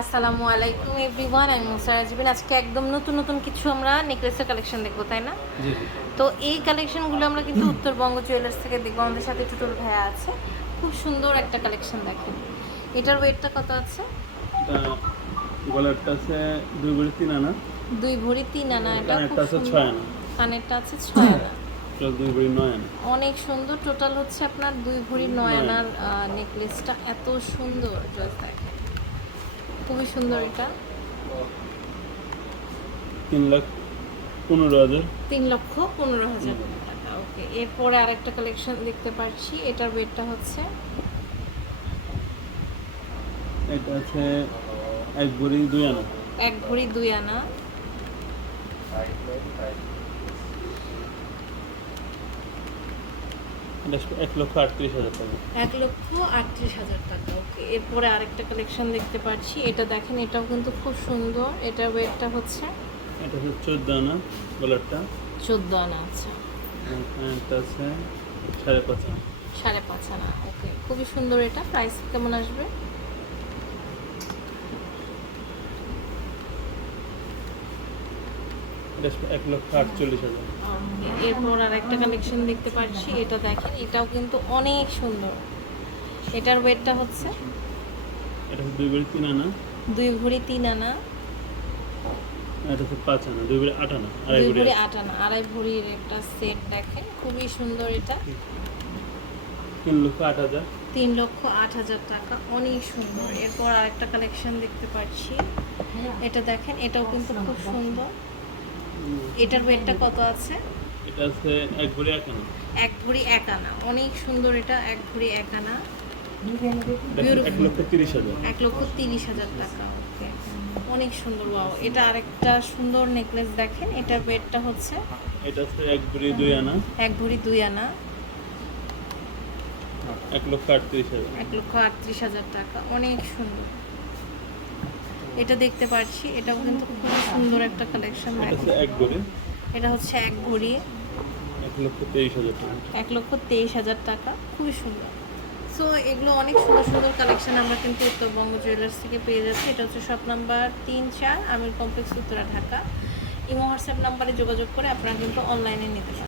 আসসালামু আলাইকুম এভরিওয়ান আমি মুসারা জীবন আজকে একদম নতুন নতুন কিছু আমরা নেকলেসের কালেকশন দেখব তাই না? জি তো এই কালেকশনগুলো আমরা কিন্তু উত্তরবঙ্গ জুয়েলার্স থেকে দেখব। আমাদের সাথে টুটুল ভাইয়া আছে। খুব সুন্দর একটা কালেকশন দেখেন। এটার ওয়েটটা কত আছে? এটা গলারটা আছে দুই ভরি তিন আনা। দুই ভরি তিন আনা এটা খুব আছে সুন্দর। ছয় আনা। কানেরটা আছে ছয় আনা। অনেক সুন্দর। টোটাল হচ্ছে আপনার দুই ভরি নয়। আনার নেকলেসটা এত সুন্দর জাস্ট দেখেন। খুবই সুন্দর এটা। তিন লাখ পনেরো হাজার। তিন লক্ষ পনেরো হাজার টাকা ওকে। এরপরে আরেকটা কালেকশন দেখতে পাচ্ছি এটার ওয়েটটা হচ্ছে? এটা আছে এক ভরি দুই আনা। এক ভরি দুই আনা। এক লক্ষ আটত্রিশ হাজার টাকা। এক লক্ষ আটত্রিশ হাজার টাকা ওকে। এরপরে আরেকটা কালেকশন দেখতে পাচ্ছি এটা দেখেন এটাও কিন্তু খুব সুন্দর। এটার ওয়েটটা হচ্ছে? এটা হচ্ছে চোদ্দ আনা গলারটা চোদ্দ আনা আচ্ছা। আছে সাড়ে পাঁচ আনা। সাড়ে পাঁচ আনা ওকে। খুবই সুন্দর এটা। প্রাইস কেমন আসবে? এক লক্ষ আটচল্লিশ হাজার। এরপর আর একটা কালেকশন দেখতে পাচ্ছি এটা দেখেন এটাও কিন্তু অনেক সুন্দর। এটার ওয়েটটা হচ্ছে? এটা দুই ভরি তিন আনা। দুই ভরি তিন আনা। এটা হচ্ছে পাঁচ আনা দুই ভরি আট আনা আড়াই ভরি ভরি আট আনা আড়াই ভরির একটা সেট দেখেন খুবই সুন্দর এটা। তিন লক্ষ আট হাজার। তিন লক্ষ আট হাজার টাকা অনেক সুন্দর। এরপর আরেকটা কালেকশন দেখতে পাচ্ছি। এটা দেখেন এটাও কিন্তু খুব সুন্দর। এটার ওয়েটটা কত আছে? এটা আছে এক ভরি এক আনা। এক ভরি এক আনা। অনেক সুন্দর এটা এক ভরি এক আনা। এক লক্ষ তিরিশ হাজার। এক লক্ষ তিরিশ হাজার টাকা ওকে। অনেক সুন্দর বাও এটা আরেকটা সুন্দর নেকলেস দেখেন এটার ওয়েটটা হচ্ছে এটা আছে এক ভরি দুই আনা। এক ভরি দুই আনা। এক লক্ষ আটত্রিশ হাজার। এক লক্ষ আটত্রিশ হাজার টাকা অনেক সুন্দর। এটা দেখতে পাচ্ছি এটাও কিন্তু খুব সুন্দর একটা কালেকশন এটা হচ্ছে এক ঘড়ি এক লক্ষ তেইশ হাজার টাকা। এক লক্ষ তেইশ হাজার টাকা। খুবই সুন্দর। সো এগুলো অনেক সুন্দর সুন্দর কালেকশন আমরা কিন্তু উত্তরবঙ্গ জুয়েলার্স থেকে পেয়ে যাচ্ছি। এটা হচ্ছে শপ নাম্বার তিন চার Amir complex Uttara Dhaka. Imo WhatsApp নাম্বারে যোগাযোগ করে আপনারা কিন্তু অনলাইনে নিতে পারেন